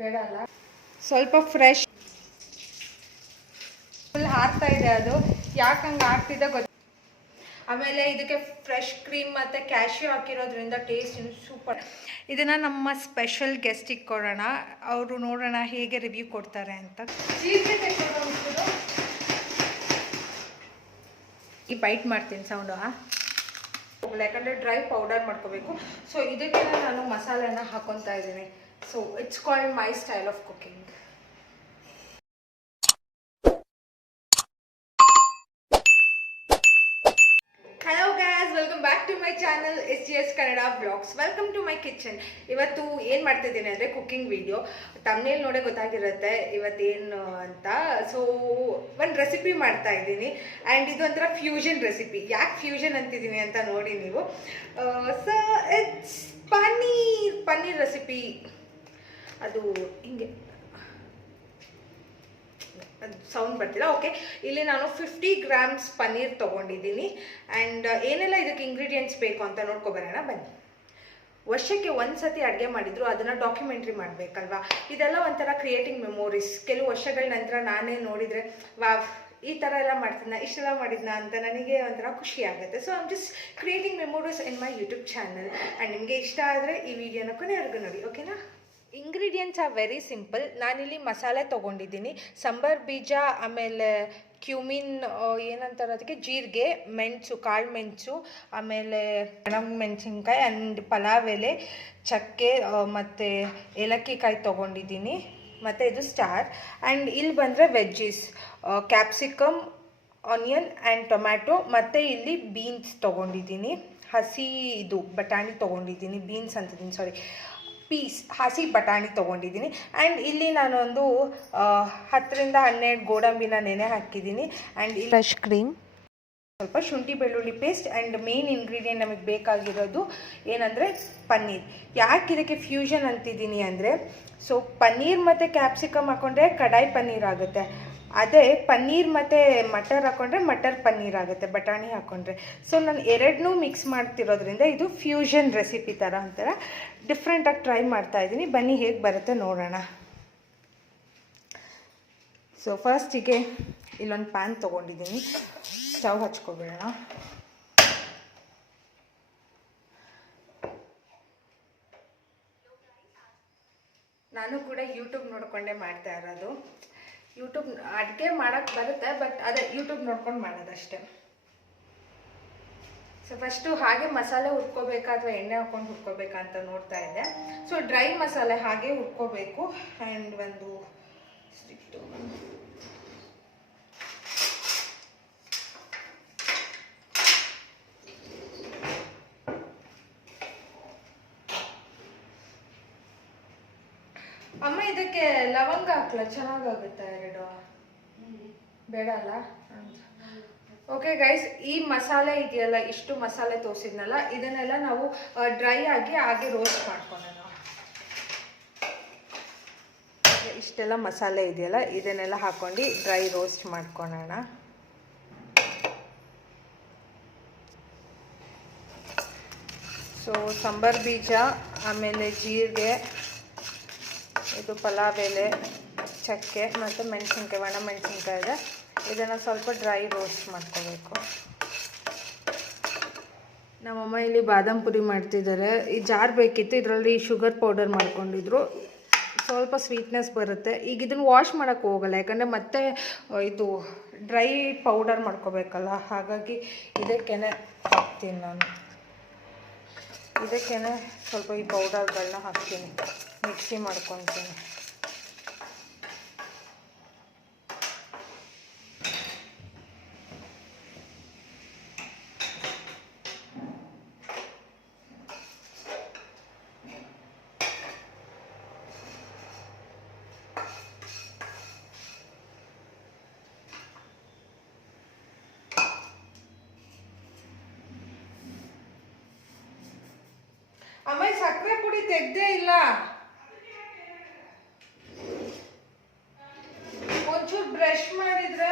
ಬೇಡ ಅಲ್ಲ, ಸ್ವಲ್ಪ ಫ್ರೆಶ್ ಫುಲ್ ಹಾರ್ತಾ ಇದೆ. ಅದು ಯಾಕೆ ಹಂಗೆ ಆಗ್ತಿದೆ ಗೊತ್ತ. ಆಮೇಲೆ ಇದಕ್ಕೆ ಫ್ರೆಶ್ ಕ್ರೀಮ್ ಮತ್ತು ಕ್ಯಾಶ್ಯೂ ಹಾಕಿರೋದ್ರಿಂದ ಟೇಸ್ಟ್ ಇನ್ನು ಸೂಪರ್. ಇದನ್ನು ನಮ್ಮ ಸ್ಪೆಷಲ್ ಗೆಸ್ಟಿಗೆ ಕೊಡೋಣ, ಅವರು ನೋಡೋಣ ಹೇಗೆ ರಿವ್ಯೂ ಕೊಡ್ತಾರೆ ಅಂತ. ಈ ಬೈಟ್ ಮಾಡ್ತೀನಿ ಸೌಂಡು ಯಾಕಂದರೆ ಡ್ರೈ ಪೌಡರ್ ಮಾಡ್ಕೋಬೇಕು. ಸೊ ಇದಕ್ಕೆ ನಾನು ಮಸಾಲೆನ ಹಾಕೊತಾ ಇದ್ದೀನಿ. So it's called my style of cooking. Hello guys, welcome back to my channel SGS Kannada blogs. Welcome to my kitchen. ಇವತ್ತು ಏನು ಮಾಡ್ತಿದ್ದೀನಿ ಅಂದರೆ ಕುಕಿಂಗ್ ವಿಡಿಯೋ. ತಮ್ನೇಲ್ ನೋಡೇ ಗೊತ್ತಾಗಿರುತ್ತೆ ಇವತ್ತೇನು ಅಂತ. ಸೊ ಒಂದು ರೆಸಿಪಿ ಮಾಡ್ತಾ ಇದ್ದೀನಿ ಆ್ಯಂಡ್ ಇದು ಒಂಥರ ಫ್ಯೂಷನ್ ರೆಸಿಪಿ. ಯಾಕೆ ಫ್ಯೂಷನ್ ಅಂತಿದ್ದೀನಿ ಅಂತ ನೋಡಿ ನೀವು. So it's paneer recipe. ಅದು ಹಿಂಗೆ ಸೌಂಡ್ ಬರ್ತಿಲ್ಲ. ಓಕೆ, ಇಲ್ಲಿ ನಾನು 50 ಗ್ರಾಮ್ಸ್ ಪನ್ನೀರ್ ತೊಗೊಂಡಿದ್ದೀನಿ ಆ್ಯಂಡ್ ಏನೆಲ್ಲ ಇದಕ್ಕೆ ಇಂಗ್ರೀಡಿಯೆಂಟ್ಸ್ ಬೇಕು ಅಂತ ನೋಡ್ಕೊಬರೋಣ ಬನ್ನಿ. ವರ್ಷಕ್ಕೆ ಒಂದು ಸತಿ ಅಡುಗೆ ಮಾಡಿದ್ರು ಅದನ್ನು ಡಾಕ್ಯುಮೆಂಟ್ರಿ ಮಾಡಬೇಕಲ್ವಾ. ಇದೆಲ್ಲ ಒಂಥರ ಕ್ರಿಯೇಟಿಂಗ್ ಮೆಮೊರೀಸ್. ಕೆಲವು ವರ್ಷಗಳ ನಂತರ ನಾನೇ ನೋಡಿದರೆ ವಾವ್, ಈ ಥರ ಎಲ್ಲ ಮಾಡ್ತಿದ್ನ, ಇಷ್ಟೆಲ್ಲ ಮಾಡಿದ್ನ ಅಂತ ನನಗೆ ಒಂಥರ ಖುಷಿ ಆಗುತ್ತೆ. So I'm just creating memories in my YouTube channel. And ನಿಮಗೆ ಇಷ್ಟ ಆದರೆ ಈ ವಿಡಿಯೋನ ಕೊನೆವರೆಗೂ ನೋಡಿ, ಓಕೆನಾ. Ingredients are very simple. ನಾನಿಲ್ಲಿ ಮಸಾಲೆ ತೊಗೊಂಡಿದ್ದೀನಿ, ಸಂಬಾರ್ ಬೀಜ, ಆಮೇಲೆ ಕ್ಯೂಮಿನ್, ಏನಂತಾರೆ ಅದಕ್ಕೆ, ಜೀರಿಗೆ, ಮೆಣಸು, ಕಾಳು ಮೆಣಸು, ಆಮೇಲೆ ಮೆಣಸಿನ್ಕಾಯಿ ಆ್ಯಂಡ್ ಪಲಾವ್ ಎಲೆ, ಚಕ್ಕೆ ಮತ್ತು ಏಲಕ್ಕಿ ಕಾಯಿ ತೊಗೊಂಡಿದ್ದೀನಿ. ಮತ್ತು ಇದು ಸ್ಟಾರ್. ಆ್ಯಂಡ್ ಇಲ್ಲಿ ಬಂದರೆ veggies, capsicum, onion and tomato, ಮತ್ತು ಇಲ್ಲಿ ಬೀನ್ಸ್ ತೊಗೊಂಡಿದ್ದೀನಿ. ಹಸಿ ಇದು ಬಟಾಣಿ ತೊಗೊಂಡಿದ್ದೀನಿ, ಬೀನ್ಸ್ ಅಂತಿದ್ದೀನಿ, ಸಾರಿ, ಹಸಿ ಬಟಾಣಿ ತೊಗೊಂಡಿದ್ದೀನಿ. ಆ್ಯಂಡ್ ಇಲ್ಲಿ ನಾನೊಂದು 10 ರಿಂದ 12 ಗೋಡಂಬಿನ ನೆನೆ ಹಾಕಿದ್ದೀನಿ. ಆ್ಯಂಡ್ ಇಲ್ಲಿ ಫ್ರೆಶ್ ಕ್ರೀಮ್, ಸ್ವಲ್ಪ ಶುಂಠಿ ಬೆಳ್ಳುಳ್ಳಿ ಪೇಸ್ಟ್. ಆ್ಯಂಡ್ ಮೇನ್ ಇಂಗ್ರೀಡಿಯೆಂಟ್ ನಮಗೆ ಬೇಕಾಗಿರೋದು ಏನಂದರೆ ಪನ್ನೀರ್. ಯಾಕೆ ಇದಕ್ಕೆ ಫ್ಯೂಷನ್ ಅಂತಿದ್ದೀನಿ ಅಂದರೆ, ಸೊ ಪನ್ನೀರ್ ಮತ್ತು ಕ್ಯಾಪ್ಸಿಕಮ್ ಹಾಕ್ಕೊಂಡ್ರೆ ಕಡಾಯಿ ಪನ್ನೀರ್ ಆಗುತ್ತೆ. ಅದೇ ಪನ್ನೀರ್ ಮತ್ತು ಮಟರ್ ಹಾಕ್ಕೊಂಡ್ರೆ ಮಟರ್ ಪನ್ನೀರ್ ಆಗುತ್ತೆ, ಬಟಾಣಿ ಹಾಕ್ಕೊಂಡ್ರೆ. ಸೊ ನಾನು ಎರಡನ್ನೂ ಮಿಕ್ಸ್ ಮಾಡ್ತಿರೋದ್ರಿಂದ ಇದು ಫ್ಯೂಷನ್ ರೆಸಿಪಿ ಥರ ಒಂಥರ ಡಿಫ್ರೆಂಟಾಗಿ ಟ್ರೈ ಮಾಡ್ತಾಯಿದ್ದೀನಿ. ಬನ್ನಿ ಹೇಗೆ ಬರುತ್ತೆ ನೋಡೋಣ. ಸೊ ಫಸ್ಟಿಗೆ ಇಲ್ಲೊಂದು ಪ್ಯಾನ್ ತೊಗೊಂಡಿದ್ದೀನಿ, ಸ್ಟವ್ ಹಚ್ಕೊಬಿಡೋಣ. ನಾನು ಕೂಡ ಯೂಟ್ಯೂಬ್ ನೋಡಿಕೊಂಡೇ ಮಾಡ್ತಾ ಇರೋದು. ಯೂಟ್ಯೂಬ್ ಅಡುಗೆ ಮಾಡೋಕ್ಕೆ ಬರುತ್ತೆ, ಬಟ್ ಅದೇ ಯೂಟ್ಯೂಬ್ ನೋಡ್ಕೊಂಡು ಮಾಡೋದಷ್ಟೇ. ಸೊ ಫಸ್ಟು ಹಾಗೆ ಮಸಾಲೆ ಹುರ್ಕೋಬೇಕಾ ಅಥವಾ ಎಣ್ಣೆ ಹಾಕ್ಕೊಂಡು ಹುರ್ಕೋಬೇಕಾ ಅಂತ ನೋಡ್ತಾ ಇದ್ದೆ. ಸೊ ಡ್ರೈ ಮಸಾಲೆ ಹಾಗೆ ಹುರ್ಕೋಬೇಕು. ಆ್ಯಂಡ್ ಒಂದು ಸ್ಟಿಕ್ಟು ಅಮ್ಮ, ಇದಕ್ಕೆ ಲವಂಗ ಹಾಕ್ಲ ಚೆನ್ನಾಗಾಗುತ್ತೆ. ಎರಡು ಬೇಡ ಅಲ್ಲ. ಓಕೆ ಗೈಸ್, ಈ ಮಸಾಲೆ ಇದೆಯಲ್ಲ, ಇಷ್ಟು ಮಸಾಲೆ ತೋರಿಸಿದ್ನಲ್ಲ, ಇದನ್ನೆಲ್ಲ ನಾವು ಡ್ರೈ ಆಗಿ ಹಾಗೆ ರೋಸ್ಟ್ ಮಾಡ್ಕೊಳ್ಳೋಣ. ಇಷ್ಟೆಲ್ಲ ಮಸಾಲೆ ಇದೆಯಲ್ಲ, ಇದನ್ನೆಲ್ಲ ಹಾಕ್ಕೊಂಡು ಡ್ರೈ ರೋಸ್ಟ್ ಮಾಡ್ಕೊಳ್ಳೋಣ. ಸೊ ಸಂಬಾರ್ ಬೀಜ, ಆಮೇಲೆ ಜೀರಿಗೆ, ಇದು ಪಲಾವ್ ಎಲೆ, ಚಕ್ಕೆ ಮತ್ತು ಮೆಣಸಿನ್ಕಾಯಿ, ಒಣ ಮೆಣಸಿನ್ಕಾಯಿ ಇದೆ. ಇದನ್ನು ಸ್ವಲ್ಪ ಡ್ರೈ ರೋಸ್ಟ್ ಮಾಡ್ಕೋಬೇಕು. ನಮ್ಮಮ್ಮ ಇಲ್ಲಿ ಬಾದಾಮ್ ಪುರಿ ಮಾಡ್ತಿದ್ದಾರೆ. ಈ ಜಾರ್ ಬೇಕಿತ್ತು, ಇದರಲ್ಲಿ ಶುಗರ್ ಪೌಡರ್ ಮಾಡ್ಕೊಂಡಿದ್ರು, ಸ್ವಲ್ಪ ಸ್ವೀಟ್ನೆಸ್ ಬರುತ್ತೆ. ಈಗ ಇದನ್ನು ವಾಶ್ ಮಾಡೋಕ್ಕೆ ಹೋಗಲ್ಲ, ಯಾಕಂದರೆ ಮತ್ತೆ ಇದು ಡ್ರೈ ಪೌಡರ್ ಮಾಡ್ಕೋಬೇಕಲ್ಲ. ಹಾಗಾಗಿ ಇದಕ್ಕೇ ಹಾಕ್ತೀನಿ ನಾನು. ಇದಕ್ಕೇ ಸ್ವಲ್ಪ ಈ ಪೌಡರ್ಗಳನ್ನ ಹಾಕ್ತೀನಿ, ಮಿಕ್ಸಿ ಮಾಡ್ಕೊತೀನಿ. ಆಮೇಲೆ ಸಕ್ಕರೆ ಪುಡಿ ತೆಗ್ದೇ ಇಲ್ಲ, ಒಂಚೂರು ಬ್ರಷ್ ಮಾಡಿದ್ರೆ.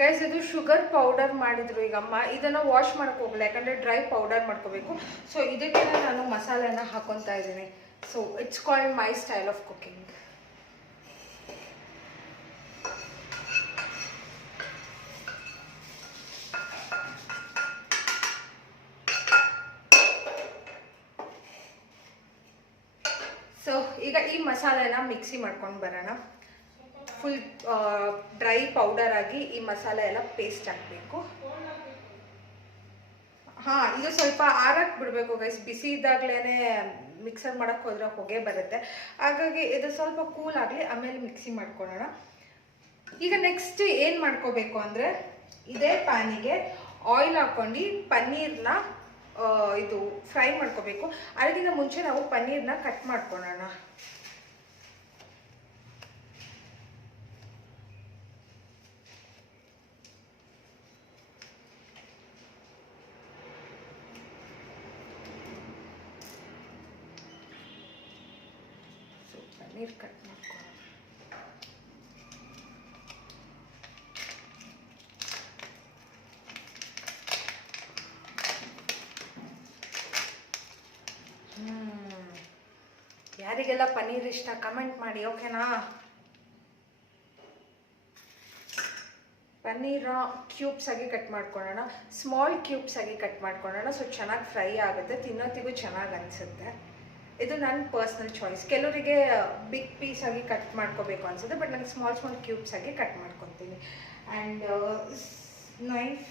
ಗೈಸ್ ಇದು ಶುಗರ್ ಪೌಡರ್ ಮಾಡಿದ್ರು ಈಗ ಅಮ್ಮ. ಇದನ್ನು ವಾಶ್ ಮಾಡೋಕ್ಕೆ ಹೋಗಲ್ಲ, ಯಾಕಂದರೆ ಡ್ರೈ ಪೌಡರ್ ಮಾಡ್ಕೋಬೇಕು. ಸೊ ಇದಕ್ಕೆ ನಾನು ಮಸಾಲೆನ ಹಾಕೊತಾ ಇದ್ದೀನಿ. So it's called my style of cooking. So ಈಗ ಈ ಮಸಾಲೆನ ಮಿಕ್ಸಿ ಮಾಡ್ಕೊಂಡು ಬರೋಣ. ಫುಲ್ ಡ್ರೈ ಪೌಡರ್ ಆಗಿ ಈ ಮಸಾಲೆ ಎಲ್ಲ ಪೇಸ್ಟ್ ಹಾಕಬೇಕು. ಹಾಂ, ಇದು ಸ್ವಲ್ಪ ಆರಕ್ಕೆ ಬಿಡಬೇಕು ಗೈಸ್. ಬಿಸಿ ಇದ್ದಾಗಲೇ ಮಿಕ್ಸರ್ ಮಾಡೋಕ್ಕೆ ಹೋದರೆ ಹೊಗೆ ಬರುತ್ತೆ. ಹಾಗಾಗಿ ಇದು ಸ್ವಲ್ಪ ಕೂಲ್ ಆಗಲಿ, ಆಮೇಲೆ ಮಿಕ್ಸಿ ಮಾಡ್ಕೊಳ್ಳೋಣ. ಈಗ ನೆಕ್ಸ್ಟ್ ಏನು ಮಾಡ್ಕೋಬೇಕು ಅಂದರೆ, ಇದೇ ಪ್ಯಾನಿಗೆ ಆಯಿಲ್ ಹಾಕ್ಕೊಂಡು ಪನ್ನೀರ್ನ ಇದು ಫ್ರೈ ಮಾಡ್ಕೋಬೇಕು. ಅದಕ್ಕಿಂತ ಮುಂಚೆ ನಾವು ಪನ್ನೀರ್ನ ಕಟ್ ಮಾಡ್ಕೊಳ್ಳೋಣ. ಪನ್ನೀರ್ ಕಟ್ ಮಾಡ್ಕೊಳ್ಳೋಣ. ಯಾರಿಗೆಲ್ಲ ಪನ್ನೀರ್ ಇಷ್ಟ ಕಮೆಂಟ್ ಮಾಡಿ, ಓಕೆನಾ? ಪನ್ನೀರ ಕ್ಯೂಬ್ಸ್ ಆಗಿ ಕಟ್ ಮಾಡ್ಕೊಳ್ಳೋಣ. ಸ್ಮಾಲ್ ಕ್ಯೂಬ್ಸ್ ಆಗಿ ಕಟ್ ಮಾಡ್ಕೊಳ್ಳೋಣ. ಸೊ ಚೆನ್ನಾಗಿ ಫ್ರೈ ಆಗುತ್ತೆ, ತಿನ್ನೋತಿಗೂ ಚೆನ್ನಾಗಿ ಅನಿಸುತ್ತೆ. ಇದು ನನ್ನ ಪರ್ಸ್ನಲ್ ಚಾಯ್ಸ್. ಕೆಲವರಿಗೆ ಬಿಗ್ ಪೀಸ್ ಆಗಿ ಕಟ್ ಮಾಡ್ಕೋಬೇಕು ಅನ್ಸುತ್ತೆ, ಬಟ್ ನನಗೆ ಸ್ಮಾಲ್ ಕ್ಯೂಬ್ಸ್ ಆಗಿ ಕಟ್ ಮಾಡ್ಕೊತೀನಿ. ಆ್ಯಂಡ್ ನೈಫ್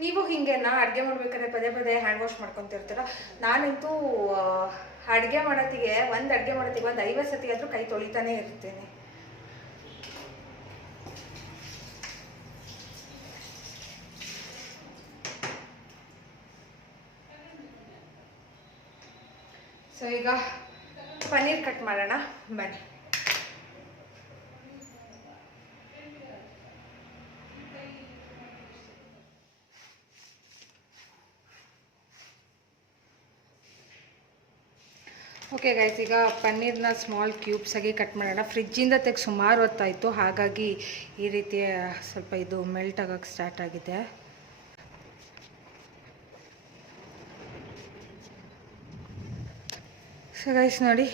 ನೀವು ಹಿಂಗೆನಾ ಅಡುಗೆ ಮಾಡ್ಬೇಕಾದ್ರೆ ಪದೇ ಪದೇ ಹ್ಯಾಂಡ್ ವಾಶ್ ಮಾಡ್ಕೊತಿರ್ತೀರ? ನಾನಂತೂ ಅಡುಗೆ ಮಾಡೋತ್ತಿಗೆ ಒಂದು 50 ಸತಿ ಆದರೂ ಕೈ ತೊಳಿತಾನೆ ಇರ್ತೀನಿ. ಸೊ ಈಗ ಪನ್ನೀರ್ ಕಟ್ ಮಾಡೋಣ ಬನ್ನಿ. ಓಕೆ ಗೈಸ್, ಈಗ ಪನ್ನೀರ್ನ ಸ್ಮಾಲ್ ಕ್ಯೂಬ್ಸ್ ಆಗಿ ಕಟ್ ಮಾಡೋಣ. ಫ್ರಿಜ್ಜಿಂದ ತೆಗೆದು ಸುಮಾರು ಹೊತ್ತಾಯಿತು, ಹಾಗಾಗಿ ಈ ರೀತಿ ಸ್ವಲ್ಪ ಇದು ಮೆಲ್ಟ್ ಆಗೋಕ್ಕೆ ಸ್ಟಾರ್ಟ್ ಆಗಿದೆ. ಸೊ ಗೈಸ್ ನೋಡಿ,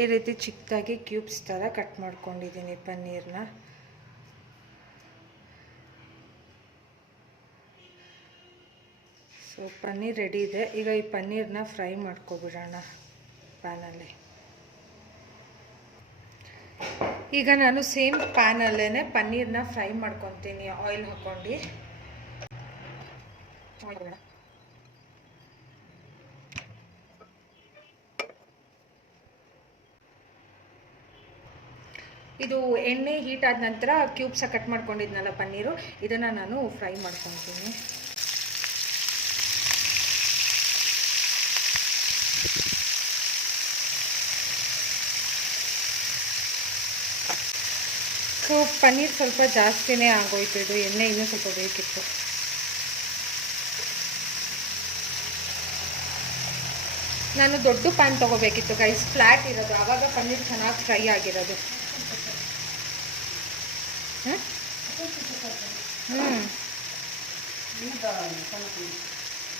ಈ ರೀತಿ ಚಿಕ್ಕದಾಗಿ ಕ್ಯೂಬ್ಸ್ ಥರ ಕಟ್ ಮಾಡ್ಕೊಂಡಿದ್ದೀನಿ ಪನ್ನೀರ್ನ. ಸೊ ಪನ್ನೀರ್ ರೆಡಿ ಇದೆ. ಈಗ ಈ ಪನ್ನೀರ್ನ ಫ್ರೈ ಮಾಡ್ಕೊಬಿಡೋಣ ಪ್ಯಾನಲ್ಲಿ. ಈಗ ನಾನು ಸೇಮ್ ಪ್ಯಾನಲ್ಲೇ ಪನ್ನೀರ್ನ ಫ್ರೈ ಮಾಡ್ಕೊತೀನಿ ಆಯಿಲ್ ಹಾಕ್ಕೊಂಡು. ಇದು ಎಣ್ಣೆ ಹೀಟ್ ಆದ ನಂತರ ಕ್ಯೂಬ್ಸ್ ಕಟ್ ಮಾಡ್ಕೊಂಡಿದ್ನಲ್ಲ ಪನ್ನೀರು, ಇದನ್ನು ನಾನು ಫ್ರೈ ಮಾಡ್ಕೊತೀನಿ. ಸೊ ಪನ್ನೀರ್ ಸ್ವಲ್ಪ ಜಾಸ್ತಿನೇ ಆಗೋಯ್ತು, ಇದು ಎಣ್ಣೆ ಇನ್ನೂ ಸ್ವಲ್ಪ ಬೇಕಿತ್ತು. ನಾನು ದೊಡ್ಡ ಪ್ಯಾನ್ ತೊಗೋಬೇಕಿತ್ತು ಗೈಸ್, ಫ್ಲ್ಯಾಟ್ ಇರೋದು, ಆವಾಗ ಪನ್ನೀರ್ ಚೆನ್ನಾಗಿ ಫ್ರೈ ಆಗಿರೋದು.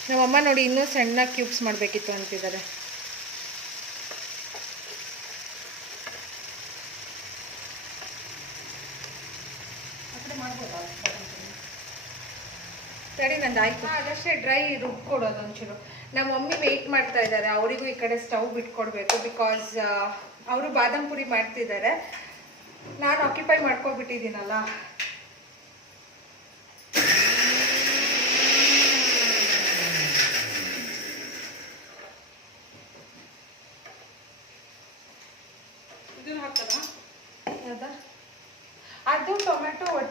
ನಮ್ಮಮ್ಮ ನೋಡಿ ಇನ್ನೂ ಸಣ್ಣ ಕ್ಯೂಬ್ಸ್ ಮಾಡಬೇಕಿತ್ತು ಅಂತಿದ್ದಾರೆ. ಸರಿ, ನಂದು ಆಯ್ತು. ಅದಷ್ಟೇ ಡ್ರೈ ರುಬ್ಕೊಡೋದು ಒಂಚೂರು. ನಮ್ಮ ಮಮ್ಮಿ ವೆಯ್ಟ್ ಮಾಡ್ತಾ ಇದ್ದಾರೆ, ಅವರಿಗೂ ಈ ಕಡೆ ಸ್ಟವ್ ಬಿಟ್ಕೊಡ್ಬೇಕು. ಬಿಕಾಸ್ ಅವರು ಬಾದಾಮ್ ಪುರಿ ಮಾಡ್ತಿದ್ದಾರೆ, ನಾನು ಆಕ್ಯುಪೈ ಮಾಡ್ಕೊಬಿಟ್ಟಿದ್ದೀನಲ್ಲ.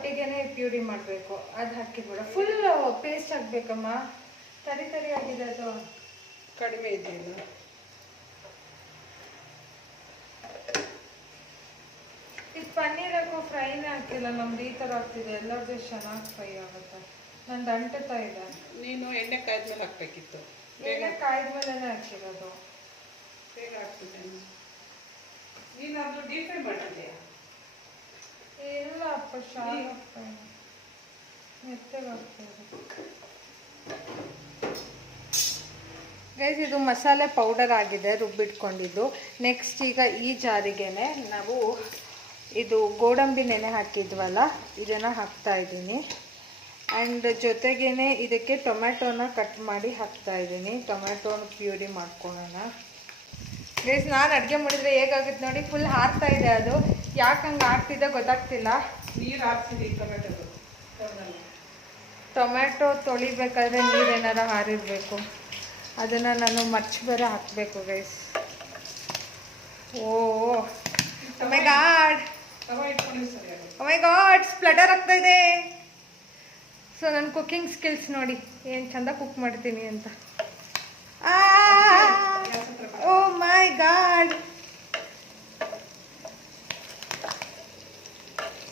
ಒಟ್ಟಿಗೆನೆ ಪ್ಯೂರಿ ಮಾಡಬೇಕು. ಅದು ಹಾಕಿಬಿಡ. Full paste ಹಾಕ್ಬೇಕಮ್ಮ. ತರಿ ತರಿ ಆಗಿದೆ ಅದು. ಕಡಿಮೆ ಇದೆಯಲ್ಲ. ಇದು ಪನ್ನೀರ್ ಹಾಕೋ ಫ್ರೈನೇ ಹಾಕಿಲ್ಲ. ನಮ್ದು ಈ ಥರ ಆಗ್ತಿದೆ. ಎಲ್ಲರದ್ದು ಚೆನ್ನಾಗಿ ಫ್ರೈ ಆಗುತ್ತೆ. ನಂದು ಅಂಟುತ್ತಾ ಇದೆ. ನೀನು ಎಣ್ಣೆ ಕಾಯ್ದ್ಮೇಲೆ ಹಾಕ್ಬೇಕಿತ್ತು. ಎಣ್ಣೆ ಕಾಯ್ದ್ಮೇಲೆ ಹಾಕಿರೋದು. ಬೇಗ ಆಗ್ತದೆ. ನೀನು ಅದು ಡೀಪ್ ಫ್ರೈ ಮಾಡಿದ್ಯಾ? ಇಲ್ಲ ಅಪ್ಪ, ಶಾಲು ಫ್ರೈ ಮೆತ್ತಗೆ ಆಗ್ತದೆ. ಗೈಸ್, ಇದು ಮಸಾಲೆ ಪೌಡರ್ ಆಗಿದೆ, ರುಬ್ಬಿಟ್ಕೊಂಡಿದ್ದು. ನೆಕ್ಸ್ಟ್ ಈಗ ಈ ಜಾರಿಗೆನೆ ನಾವು ಇದು ಗೋಡಂಬಿ ನೆನೆ ಹಾಕಿದ್ವಲ್ಲ, ಇದನ್ನು ಹಾಕ್ತಾ ಇದ್ದೀನಿ. ಆ್ಯಂಡ್ ಜೊತೆಗೇ ಇದಕ್ಕೆ ಟೊಮ್ಯಾಟೋನ ಕಟ್ ಮಾಡಿ ಹಾಕ್ತಾ ಇದ್ದೀನಿ. ಟೊಮ್ಯಾಟೋನ ಪ್ಯೂರಿ ಮಾಡ್ಕೊಳ್ಳೋಣ. ಗೈಸ್, ನಾನು ಅಡುಗೆ ಮಾಡಿದರೆ ಹೇಗಾಗುತ್ತೆ ನೋಡಿ. ಫುಲ್ ಹಾರ್ತಾ ಇದೆ. ಅದು ಯಾಕೆ ಹಂಗೆ ಆಗ್ತಿದೆ ಗೊತ್ತಾಗ್ತಿಲ್ಲ. ನೀರು ಹಾಕ್ತಿದ್ದಿ ಟೊಮ್ಯಾಟೊ ತೊಳಿಬೇಕಾದ್ರೆ ನೀರೇನಾರ ಹಾರಿರಬೇಕು. ಅದನ್ನು ನಾನು ಮರ್ಚಿ ಬೇರೆ ಹಾಕಬೇಕು ಗೈಸ್. ಓ ಮೈ ಗಾಡ್, ಮೈ ಗಾಡ್, ಸ್ಪ್ಲಟರ್ ಆಗ್ತಾ ಇದೆ. ಸೊ ನನ್ನ ಕುಕ್ಕಿಂಗ್ ಸ್ಕಿಲ್ಸ್ ನೋಡಿ, ಏನು ಚಂದ ಕುಕ್ ಮಾಡ್ತೀನಿ ಅಂತ. ಓ ಮೈ ಗಾಡ್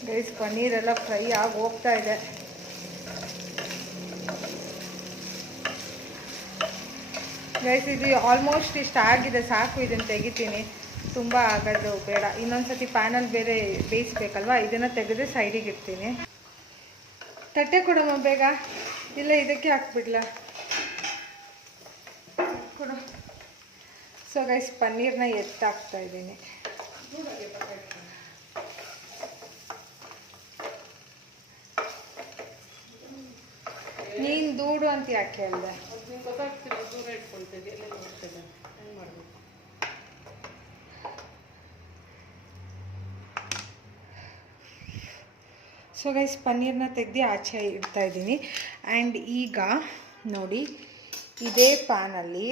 ಗೈಸ್, ಪನ್ನೀರೆಲ್ಲ ಫ್ರೈ ಆಗಿ ಹೋಗ್ತಾ ಇದೆ. ಗೈಸ್, ಇದು ಆಲ್ಮೋಸ್ಟ್ ಇಷ್ಟ ಆಗಿದೆ, ಸಾಕು. ಇದನ್ನು ತೆಗಿತೀನಿ, ತುಂಬ ಆಗೋದು ಬೇಡ. ಇನ್ನೊಂದ್ಸತಿ ಪ್ಯಾನಲ್ಲಿ ಬೇರೆ ಬೇಯಿಸ್ಬೇಕಲ್ವ, ಇದನ್ನು ತೆಗೆದು ಸೈಡಿಗೆ ಇಡ್ತೀನಿ. ತಟ್ಟೆ ಕೊಡಮ್ಮ ಬೇಗ. ಇಲ್ಲ ಇದಕ್ಕೆ ಹಾಕ್ಬಿಡ್ಲ ಕೊಡು. ಸೊ ಗೈಸ್, ಪನ್ನೀರ್ನ ಎತ್ತಾಕ್ತಾ ಇದ್ದೀನಿ. ನೀನು ದೂಡು ಅಂತ ಯಾಕೆ ಹೇಳಿದೆ? ಗೊತ್ತಾಗ್ತಿಲ್ಲ, ದೂರ ಇಟ್ಕೊಳ್ತೇನೆ. ಎಲ್ಲೆಲ್ಲ ಹೋಗ್ತದೆ, ಹೆಂಗೆ ಮಾಡಬೇಕು? ಸೊ ಗೈಸ್, ಪನ್ನೀರ್ನ ತೆಗೆದು ಆಚೆ ಇಡ್ತಾ ಇದ್ದೀನಿ. ಆ್ಯಂಡ್ ಈಗ ನೋಡಿ, ಇದೇ ಪ್ಯಾನಲ್ಲಿ,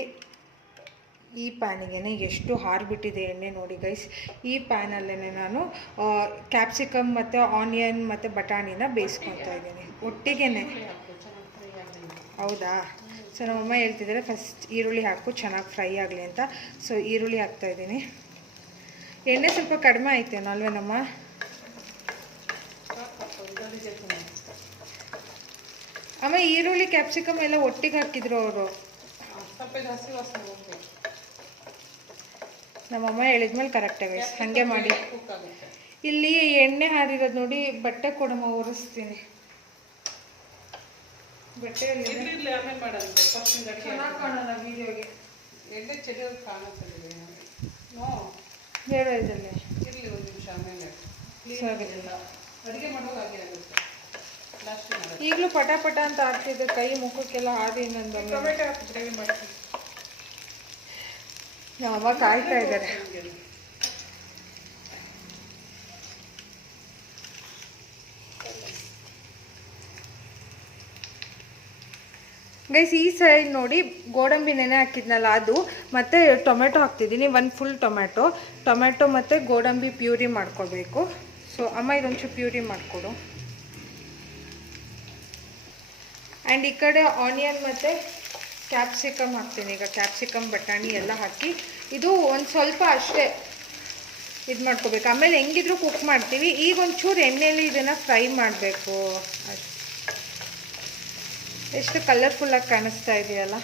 ಈ ಪ್ಯಾನಿಗೆ ಎಷ್ಟು ಹಾರಿಬಿಟ್ಟಿದೆ ಎಣ್ಣೆ ನೋಡಿ ಗೈಸ್. ಈ ಪ್ಯಾನಲ್ಲೇ ನಾನು ಕ್ಯಾಪ್ಸಿಕಮ್ ಮತ್ತು ಆನಿಯನ್ ಮತ್ತು ಬಟಾಣಿನ ಬೇಯಿಸ್ಕೊತಾ ಇದ್ದೀನಿ ಒಟ್ಟಿಗೆನೆ. ಹೌದಾ? ಸೊ ನಮ್ಮಮ್ಮ ಹೇಳ್ತಿದ್ದಾರೆ ಫಸ್ಟ್ ಈರುಳ್ಳಿ ಹಾಕು, ಚೆನ್ನಾಗಿ ಫ್ರೈ ಆಗಲಿ ಅಂತ. ಸೊ ಈರುಳ್ಳಿ ಹಾಕ್ತಾಯಿದ್ದೀನಿ. ಎಣ್ಣೆ ಸ್ವಲ್ಪ ಕಡಿಮೆ ಆಯ್ತೇನೋ ಅಲ್ವೇನಮ್ಮ? ಅಮ್ಮ, ಈರುಳ್ಳಿ ಕ್ಯಾಪ್ಸಿಕಮ್ ಎಲ್ಲ ಒಟ್ಟಿಗೆ ಹಾಕಿದ್ರು ಅವರು. ನಮ್ಮಮ್ಮ ಹೇಳಿದ್ಮೇಲೆ ಕರೆಕ್ಟಾಗಿ ಹಾಗೆ ಮಾಡಿ. ಇಲ್ಲಿ ಎಣ್ಣೆ ಹಾರಿರೋದು ನೋಡಿ. ಬಟ್ಟೆ ಕೊಡಮ್ಮ, ಒರೆಸ್ತೀನಿ. ಬಟ್ಟೆಯಲ್ಲಿ ಕಾಣೋಣ ವೀಡಿಯೋಗೆ. ಎಣ್ಣೆ ಚೆಲ್ಲಿಯೋದು ಕಾಣುತ್ತದೆ. ಬೇಡ ಇದರಲ್ಲಿ ಇರಲಿ ಒಂದು ನಿಮಿಷ, ಆಮೇಲೆ ಸರಿ. ಅಡುಗೆ ಮಾಡುವಾಗ ಹಾಗೆ ಆಗುತ್ತೆ. ಈಗಲೂ ಪಟ ಪಟ ಅಂತ ಆಗ್ತಿದೆ, ಕೈ ಮುಖಕ್ಕೆಲ್ಲ ಹಾದಿ. ಇನ್ನೊಂದು ಟೊಮೆಟೊ ಹಾಕಿ ಗ್ರೇವಿ ಮಾಡ್ತೀವಿ. ನಮ್ಮಮ್ಮ ಕಾಯ್ತಾ ಇದ್ದಾರೆ. ಗೈಸ್, ಈ ಸೈಡ್ ನೋಡಿ, ಗೋಡಂಬಿ ನೆನೆ ಹಾಕಿದ್ನಲ್ಲ ಅದು, ಮತ್ತು ಟೊಮೆಟೊ ಹಾಕ್ತಿದ್ದೀನಿ. ಒಂದು ಫುಲ್ ಟೊಮೆಟೊ ಮತ್ತು ಗೋಡಂಬಿ ಪ್ಯೂರಿ ಮಾಡ್ಕೊಳ್ಬೇಕು. ಸೊ ಅಮ್ಮ, ಇದೊಂಚೂರು ಪ್ಯೂರಿ ಮಾಡಿಕೊಡು. ಆ್ಯಂಡ್ ಈ ಕಡೆ ಆನಿಯನ್ ಮತ್ತು ಕ್ಯಾಪ್ಸಿಕಮ್ ಹಾಕ್ತೀನಿ. ಈಗ ಕ್ಯಾಪ್ಸಿಕಮ್, ಬಟಾಣಿ ಎಲ್ಲ ಹಾಕಿ ಇದು ಒಂದು ಸ್ವಲ್ಪ ಅಷ್ಟೇ ಇದು ಮಾಡ್ಕೋಬೇಕು. ಆಮೇಲೆ ಹೆಂಗಿದ್ರು ಕುಕ್ ಮಾಡ್ತೀವಿ. ಈಗ ಒಂಚೂರು ಎಣ್ಣೆಯಲ್ಲಿ ಇದನ್ನು ಫ್ರೈ ಮಾಡಬೇಕು. ಎಷ್ಟು ಕಲರ್ಫುಲ್ಲಾಗಿ ಕಾಣಿಸ್ತಾ ಇದೆಯಲ್ಲ.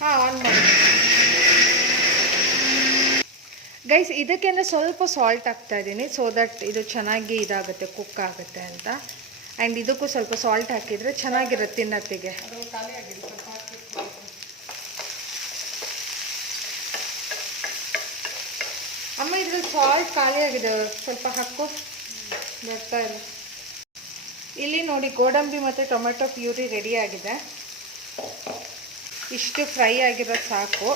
ಹಾಂ, ಆನ್ ಮಾಡಿ ಗೈಸ್. ಇದಕ್ಕೆ ಸ್ವಲ್ಪ ಸಾಲ್ಟ್ ಹಾಕ್ತಾ ಇದ್ದೀನಿ, ಸೊ ದಟ್ ಇದು ಚೆನ್ನಾಗಿ ಇದಾಗುತ್ತೆ, ಕುಕ್ ಆಗುತ್ತೆ ಅಂತ. ಆ್ಯಂಡ್ ಇದಕ್ಕೂ ಸ್ವಲ್ಪ ಸಾಲ್ಟ್ ಹಾಕಿದರೆ ಚೆನ್ನಾಗಿರುತ್ತೆ ತಿನ್ನತ್ತಿಗೆ. ಅಮ್ಮ, ಇದ್ರಲ್ಲಿ ಸಾಲ್ಟ್ ಖಾಲಿ ಆಗಿದೆ, ಸ್ವಲ್ಪ ಹಾಕು. ಬರ್ತಾ ಇಲ್ಲ. ಇಲ್ಲಿ ನೋಡಿ, ಗೋಡಂಬಿ ಮತ್ತು ಟೊಮೆಟೊ ಪ್ಯೂರಿ ರೆಡಿ ಆಗಿದೆ. ಇಷ್ಟು ಫ್ರೈ ಆಗಿರೋದು ಸಾಕು.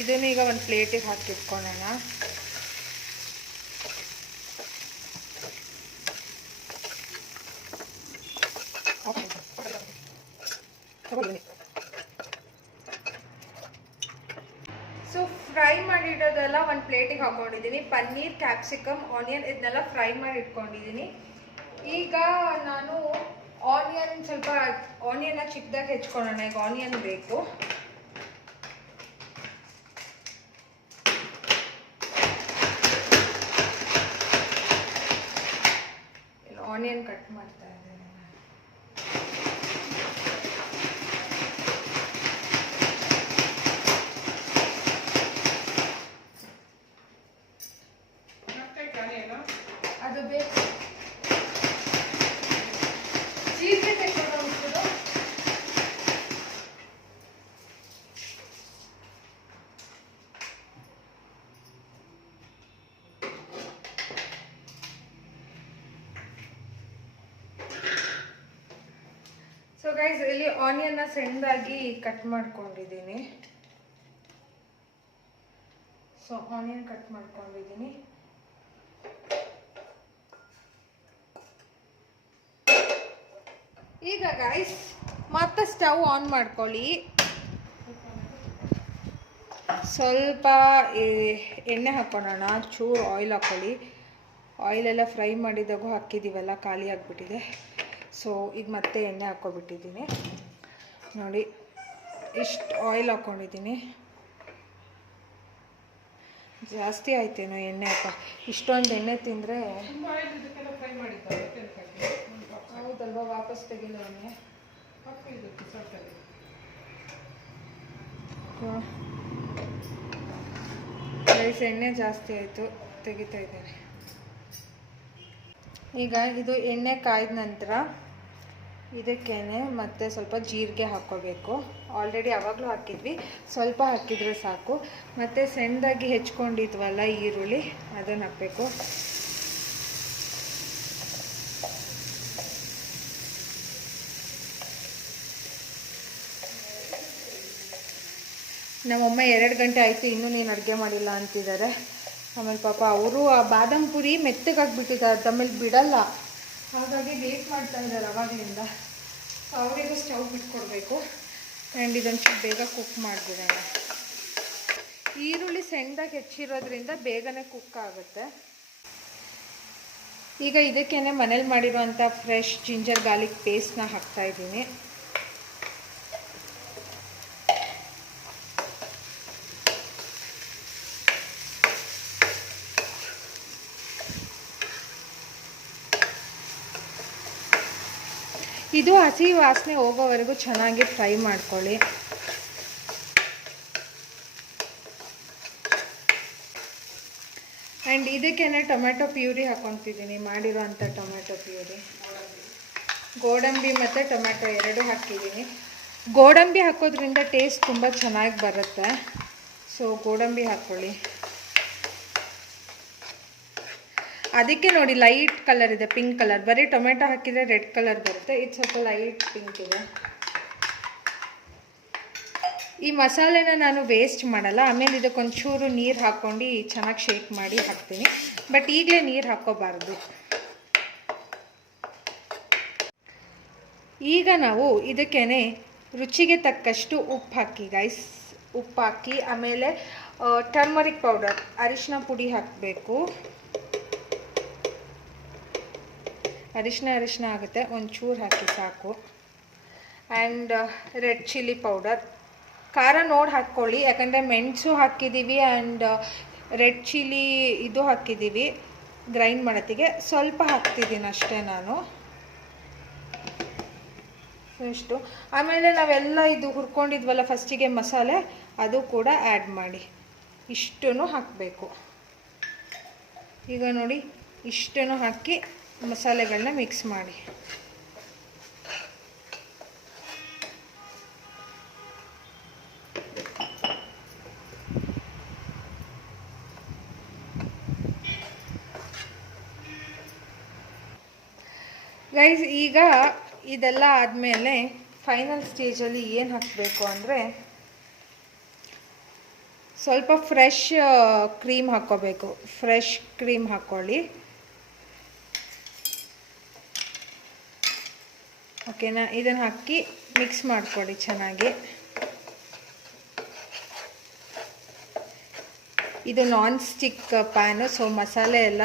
ಇದನ್ನು ಈಗ ಒಂದು ಪ್ಲೇಟಿಗೆ ಹಾಕಿಟ್ಕೊಳ್ಳೋಣ. ಸೊ ಫ್ರೈ ಮಾಡಿಡೋದೆಲ್ಲ ಒಂದು ಪ್ಲೇಟಿಗೆ ಹಾಕೊಂಡಿದ್ದೀನಿ. ಪನ್ನೀರ್, ಕ್ಯಾಪ್ಸಿಕಮ್, ಆನಿಯನ್ ಇದನ್ನೆಲ್ಲ ಫ್ರೈ ಮಾಡಿ ಇಟ್ಕೊಂಡಿದ್ದೀನಿ. ಈಗ ನಾನು ಸ್ವಲ್ಪ ಆನಿಯನ್ನ ಚಿಕ್ಕದಾಗಿ ಹೆಚ್ಕೊಳ್ಳೋಣ. ಈಗ ಆನಿಯನ್ ಬೇಕು. ಆನಿಯನ್ ಕಟ್ ಮಾಡ್ತಾ ಇದ್ದೇನೆ. ಅದು ಬೇಕು. ಜೀರಿಗೆ ತೆಗೆದು ಒಂಚೂರು. ಸೊ ಗೈಸ್, ಇಲ್ಲಿ ಆನಿಯನ್ನ ಸಣ್ಣದಾಗಿ ಕಟ್ ಮಾಡ್ಕೊಂಡಿದ್ದೀನಿ. ಈಗ ಗೈಸ್ ಮತ್ತೆ ಸ್ಟವ್ ಆನ್ ಮಾಡ್ಕೊಳ್ಳಿ. ಸ್ವಲ್ಪ ಎಣ್ಣೆ ಹಾಕೊಳ್ಳೋಣ. ಚೂರು ಆಯಿಲ್ ಹಾಕ್ಕೊಳ್ಳಿ. ಆಯಿಲೆಲ್ಲ ಫ್ರೈ ಮಾಡಿದಾಗೂ ಹಾಕಿದ್ದೀವಲ್ಲ, ಖಾಲಿ ಆಗಿಬಿಟ್ಟಿದೆ. ಸೊ ಈಗ ಮತ್ತೆ ಎಣ್ಣೆ ಹಾಕ್ಕೊಬಿಟ್ಟಿದ್ದೀನಿ ನೋಡಿ. ಇಷ್ಟು ಆಯಿಲ್ ಹಾಕ್ಕೊಂಡಿದ್ದೀನಿ. ಜಾಸ್ತಿ ಆಯ್ತೇನೋ ಎಣ್ಣೆ ಹಾಕ. ಇಷ್ಟೊಂದು ಎಣ್ಣೆ ತಿಂದರೆ ಹೌದಲ್ವಾ, ವಾಪಸ್ ತೆಗಿಲ್ಲ ಎಣ್ಣೆ. ಎಣ್ಣೆ ಜಾಸ್ತಿ ಆಯಿತು, ತೆಗಿತಾ ಇದ್ದೇನೆ. ಈಗ ಇದು ಎಣ್ಣೆ ಕಾಯ್ದ ನಂತರ ಇದಕ್ಕೇನೆ ಮತ್ತೆ ಸ್ವಲ್ಪ ಜೀರಿಗೆ ಹಾಕ್ಕೋಬೇಕು. ಆಲ್ರೆಡಿ ಆವಾಗಲೂ ಹಾಕಿದ್ವಿ, ಸ್ವಲ್ಪ ಹಾಕಿದರೆ ಸಾಕು. ಮತ್ತು ಸಣ್ಣದಾಗಿ ಹೆಚ್ಕೊಂಡಿದ್ವಲ್ಲ ಈರುಳ್ಳಿ, ಅದನ್ನು ಹಾಕಬೇಕು. ನಮ್ಮಮ್ಮ 2 ಗಂಟೆ ಆಯಿತು ಇನ್ನೂ ನೀನು ಅಡುಗೆ ಮಾಡಿಲ್ಲ ಅಂತಿದ್ದಾರೆ. ಆಮೇಲೆ ಪಾಪ ಅವರು ಆ ಬಾದಾಮ್ ಪುರಿ ಮೆತ್ತಗಾಗಿಬಿಟ್ಟಿದ್ದಾರೆ, ಆಮೇಲೆ ಬಿಡಲ್ಲ. ಹಾಗಾಗಿ ವೇಟ್ ಮಾಡ್ತಾ ಇದ್ದಾರೆ ಅವಾಗಲಿಂದ. ಅವರಿಗೂ ಸ್ಟವ್ ಬಿಟ್ಕೊಡ್ಬೇಕು. ಆ್ಯಂಡ್ ಇದೊಂದು ಬೇಗ ಕುಕ್ ಮಾಡಿಬಿಡೋಣ. ಈರುಳ್ಳಿ ಸಣ್ಣದಾಗಿ ಹೆಚ್ಚಿರೋದ್ರಿಂದ ಬೇಗನೆ ಕುಕ್ ಆಗುತ್ತೆ. ಈಗ ಇದಕ್ಕೇನೆ ಮನೇಲಿ ಮಾಡಿರೋಂಥ ಫ್ರೆಶ್ ಜಿಂಜರ್ ಗಾರ್ಲಿಕ್ ಪೇಸ್ಟ್ನ ಹಾಕ್ತಾಯಿದ್ದೀನಿ. ಇದು ಹಸಿ ವಾಸನೆ ಹೋಗೋವರೆಗೂ ಚೆನ್ನಾಗಿ ಫ್ರೈ ಮಾಡ್ಕೊಳ್ಳಿ. ಆ್ಯಂಡ್ ಇದಕ್ಕೇನೆ ಟೊಮೆಟೊ ಪ್ಯೂರಿ ಹಾಕ್ಕೊತಿದ್ದೀನಿ. ಮಾಡಿರೋಂಥ ಟೊಮೆಟೊ ಪ್ಯೂರಿ, ಗೋಡಂಬಿ ಮತ್ತು ಟೊಮೆಟೊ 2 ಹಾಕಿದ್ದೀನಿ. ಗೋಡಂಬಿ ಹಾಕೋದ್ರಿಂದ ಟೇಸ್ಟ್ ತುಂಬ ಚೆನ್ನಾಗಿ ಬರುತ್ತೆ. ಸೊ ಗೋಡಂಬಿ ಹಾಕ್ಕೊಳ್ಳಿ. ಅದಕ್ಕೆ ನೋಡಿ ಲೈಟ್ ಕಲರ್ ಇದೆ, ಪಿಂಕ್ ಕಲರ್. ಬರೀ ಟೊಮೆಟೊ ಹಾಕಿದರೆ ರೆಡ್ ಕಲರ್ ಬರುತ್ತೆ, ಇದು ಸ್ವಲ್ಪ ಲೈಟ್ ಪಿಂಕ್ ಇದೆ. ಈ ಮಸಾಲೆನ ನಾನು ವೇಸ್ಟ್ ಮಾಡಲ್ಲ. ಆಮೇಲೆ ಇದಕ್ಕೊಂಚೂರು ನೀರು ಹಾಕ್ಕೊಂಡು ಚೆನ್ನಾಗಿ ಶೇಕ್ ಮಾಡಿ ಹಾಕ್ತೀನಿ. ಬಟ್ ಈಗಲೇ ನೀರು ಹಾಕ್ಕೋಬಾರ್ದು. ಈಗ ನಾವು ಇದಕ್ಕೇನೆ ರುಚಿಗೆ ತಕ್ಕಷ್ಟು ಉಪ್ಪು ಹಾಕಿ ಗೈಸ್. ಉಪ್ಪು ಹಾಕಿ ಆಮೇಲೆ ಟರ್ಮರಿಕ್ ಪೌಡರ್, ಅರಿಶಿನ ಪುಡಿ ಹಾಕಬೇಕು. ಅರಿಶಿನ ಆಗುತ್ತೆ, ಒಂಚೂರು ಹಾಕಿ ಸಾಕು. ಆ್ಯಂಡ್ ರೆಡ್ ಚಿಲ್ಲಿ ಪೌಡರ್, ಖಾರ ನೋಡಿ ಹಾಕ್ಕೊಳ್ಳಿ. ಯಾಕಂದರೆ ಮೆಣಸು ಹಾಕಿದ್ದೀವಿ ಆ್ಯಂಡ್ ರೆಡ್ ಚಿಲ್ಲಿ ಇದು ಹಾಕಿದ್ದೀವಿ ಗ್ರೈಂಡ್ ಮಾಡೋತ್ತಿಗೆ. ಸ್ವಲ್ಪ ಹಾಕ್ತಿದ್ದೀನಿ ಅಷ್ಟೇ ನಾನು, ಇಷ್ಟು. ಆಮೇಲೆ ನಾವೆಲ್ಲ ಇದು ಹುರ್ಕೊಂಡಿದ್ವಲ್ಲ ಫಸ್ಟಿಗೆ ಮಸಾಲೆ, ಅದು ಕೂಡ ಆ್ಯಡ್ ಮಾಡಿ. ಇಷ್ಟನ್ನು ಹಾಕಬೇಕು. ಈಗ ನೋಡಿ, ಇಷ್ಟನ್ನು ಹಾಕಿ ಮಸಾಲೆಗಳನ್ನ ಮಿಕ್ಸ್ ಮಾಡಿ. ಗೈಸ್, ಈಗ ಇದೆಲ್ಲ ಆದಮೇಲೆ ಫೈನಲ್ ಸ್ಟೇಜಲ್ಲಿ ಏನು ಹಾಕಬೇಕು ಅಂದರೆ ಸ್ವಲ್ಪ ಫ್ರೆಶ್ ಕ್ರೀಮ್ ಹಾಕ್ಕೋಬೇಕು. ಫ್ರೆಶ್ ಕ್ರೀಮ್ ಹಾಕ್ಕೊಳ್ಳಿ. ಓಕೆನಾ? ಇದನ್ನು ಹಾಕಿ ಮಿಕ್ಸ್ ಮಾಡಿಕೊಡಿ ಚೆನ್ನಾಗಿ. ಇದು ನಾನ್ ಸ್ಟಿಕ್ ಪ್ಯಾನು, ಸೊ ಮಸಾಲೆ ಎಲ್ಲ